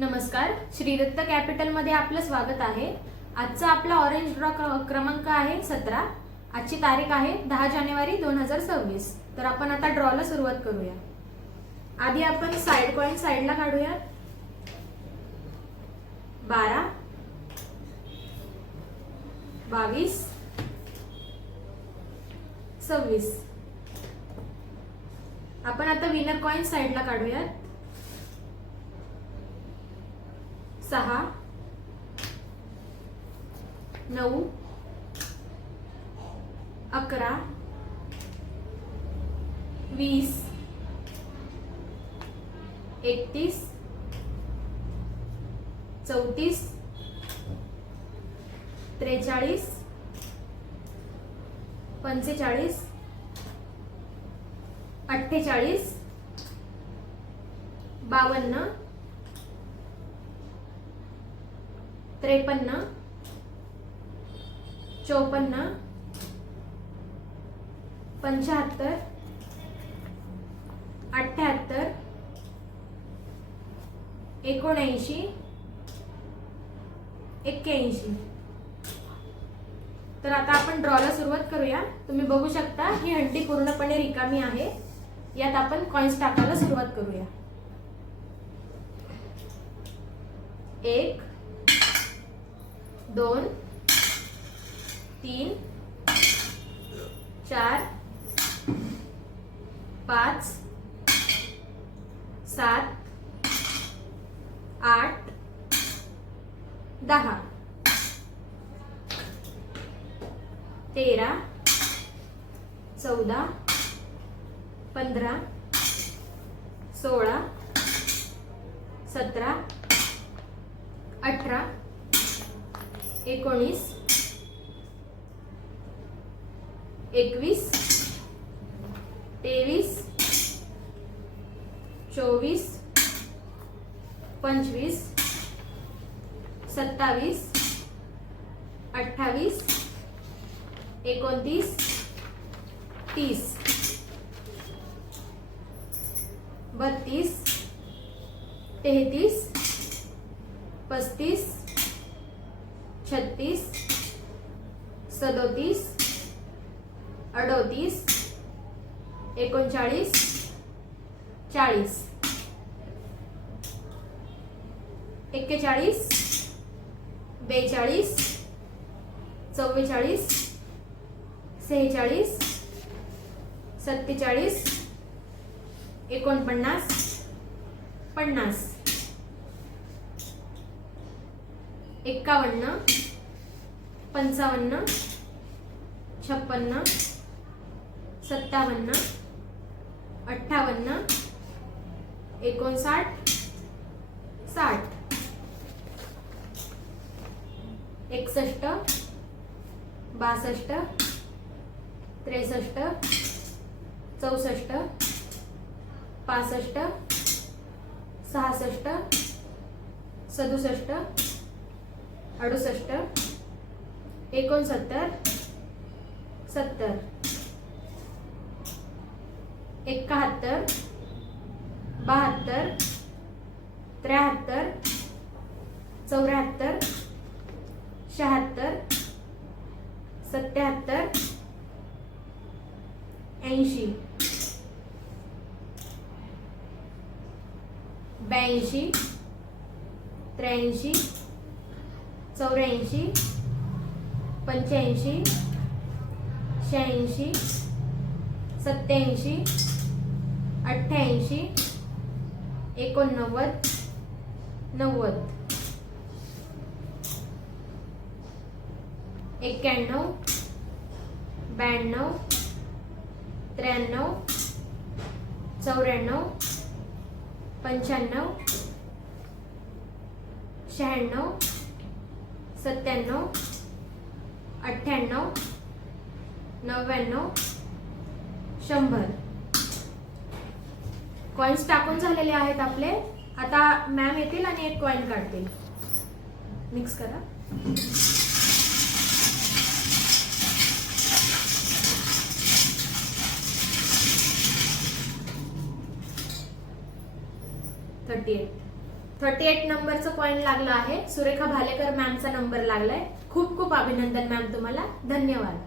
नमस्कार. श्रीदत्त कॅपिटलमध्ये आपलं स्वागत आहे. आजचा आपला ऑरेंज ड्रॉ क्रमांक आहे सतरा. आजची तारीख आहे दहा जानेवारी दोन हजार सव्वीस. तर आपण आता ड्रॉला सुरुवात करूया. आधी आपण साईड कॉइन साईडला काढूया. बारा. बावीस. सव्वीस. आपण आता विनर कॉइन साईडला काढूयात. सहा नऊ अकरा वीस एकतीस चौतीस त्रेचाळीस पंचेचाळीस अठ्ठेचाळीस बावन्न त्रेपन्न चौपन्न पंच्याहत्तर अठ्ठ्याहत्तर एकोणऐंशी एक्क्याऐंशी. तर आता आपण ड्रॉला सुरुवात करूया. तुम्ही बघू शकता ही हंडी पूर्णपणे रिकामी आहे. यात आपण कॉइन्स टाकायला सुरुवात करूया. एक दोन तीन चार पाच सात आठ दहा. तेरा चौदा पंधरा सोळा सतरा अठरा एकोणीस एकवीस तेवीस चोवीस पंचवीस सत्तावीस अठ्ठावीस एकोणतीस तीस. बत्तीस तेहतीस छत्तीस सदोतीस अडोतीस एकोणचाळीस चाळीस. एक्केचाळीस बेचाळीस चव्वेचाळीस सेहेचाळीस सत्तेचाळीस एकोणपन्नास पन्नास. एक्कावन्न पंचावन्न छप्पन्न सत्तावन्न अठ्ठावन्न एकोणसाठ साठ. एकसष्ट बासष्ट त्रेसष्ट चौसष्ट पासष्ट सहासष्ट सदुसष्ट अडुसष्ट एकोणसत्तर सत्तर एकाहत्तर बहात्तर त्र्याहत्तर चौऱ्याहत्तर शहात्तर सत्याहत्तर ऐंशी. ब्याऐंशी त्र्याऐंशी चौऱ्याऐंशी पंच्याऐंशी शहाऐंशी सत्याऐंशी अठ्ठ्याऐंशी एकोणनव्वद नव्वद. एक्क्याण्णव ब्याण्णव त्र्याण्णव चौऱ्याण्णव पंच्याण्णव शहाण्णव सत्त्याण्णव अठ्ठ्याण्णव नव्याण्णव शंभर. कॉइन्स टाकून झालेले आहेत आपले. आता मॅम येतील आणि एक कॉइन काढतील. मिक्स करा. थर्टी एट थर्टी एट नंबरचं पॉईंट लागला आहे. सुरेखा भालेकर मॅमचा नंबर लागलाय. खूप खूप अभिनंदन मॅम तुम्हाला. धन्यवाद.